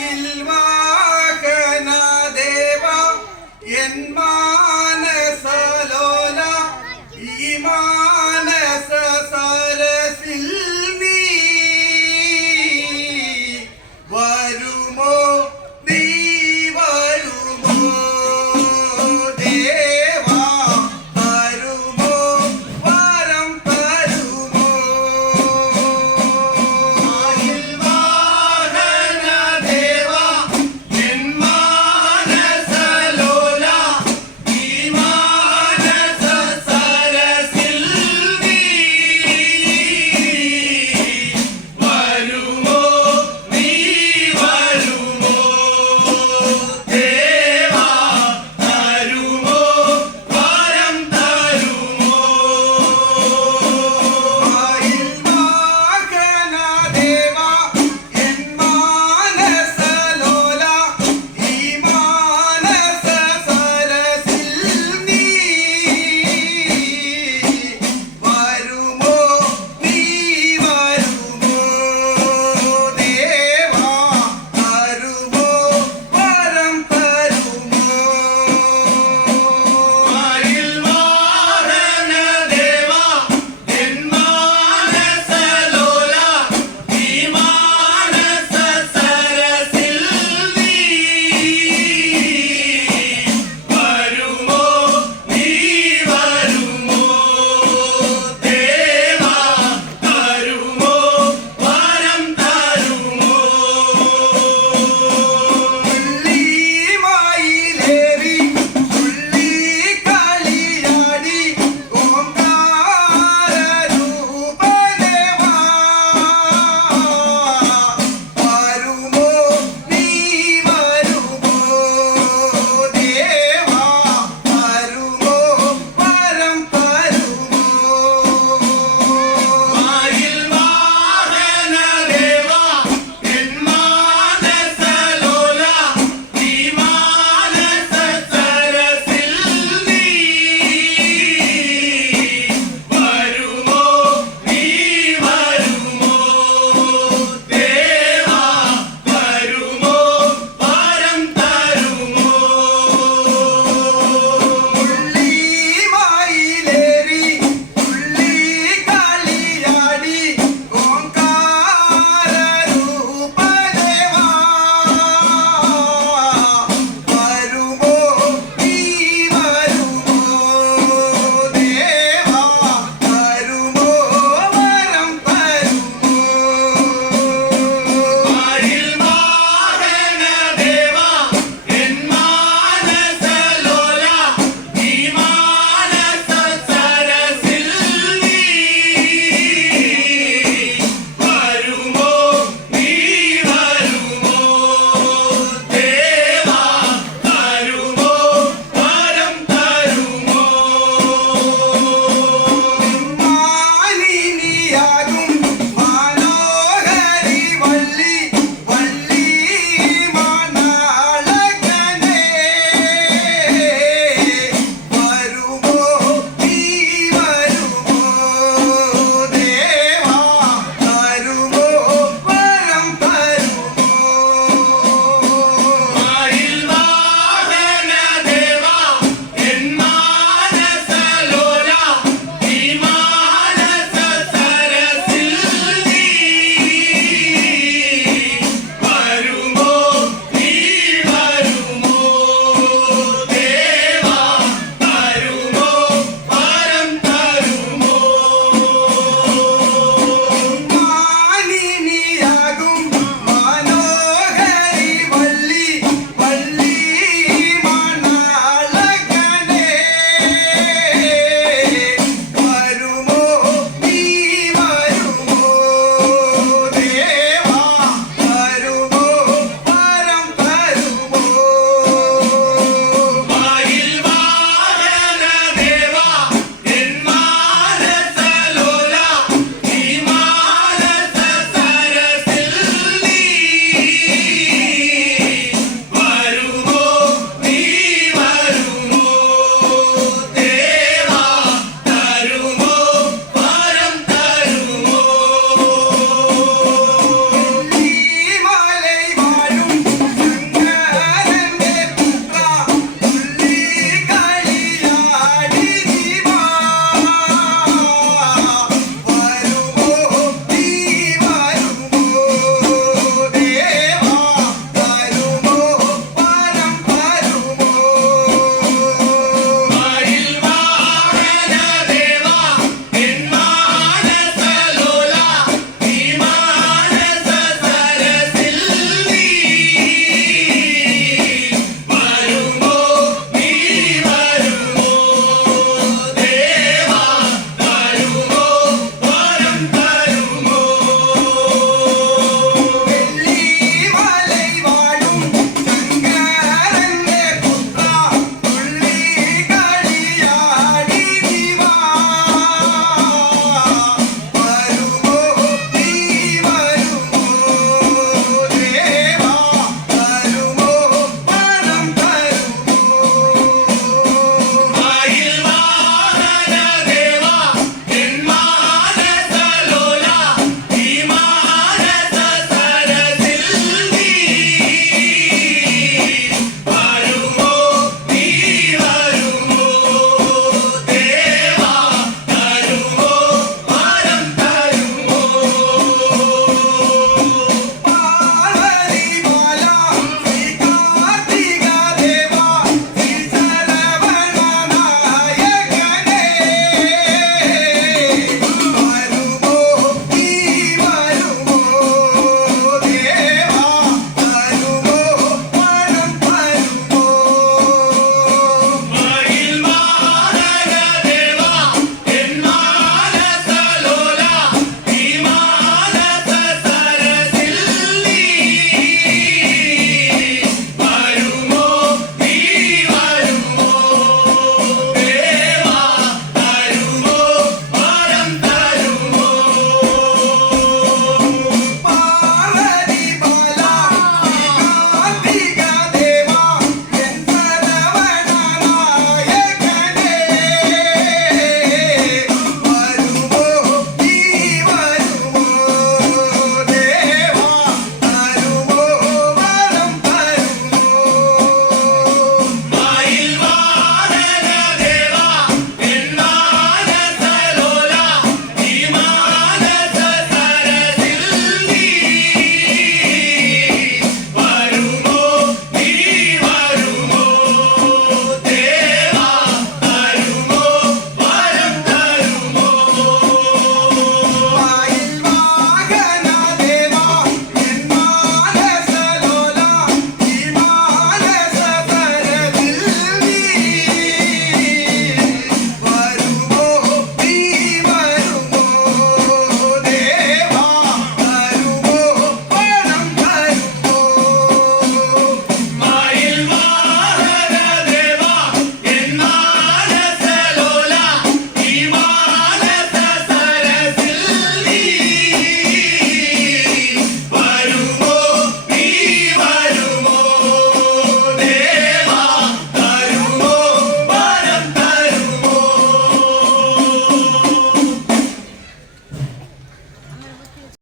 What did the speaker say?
உலகில்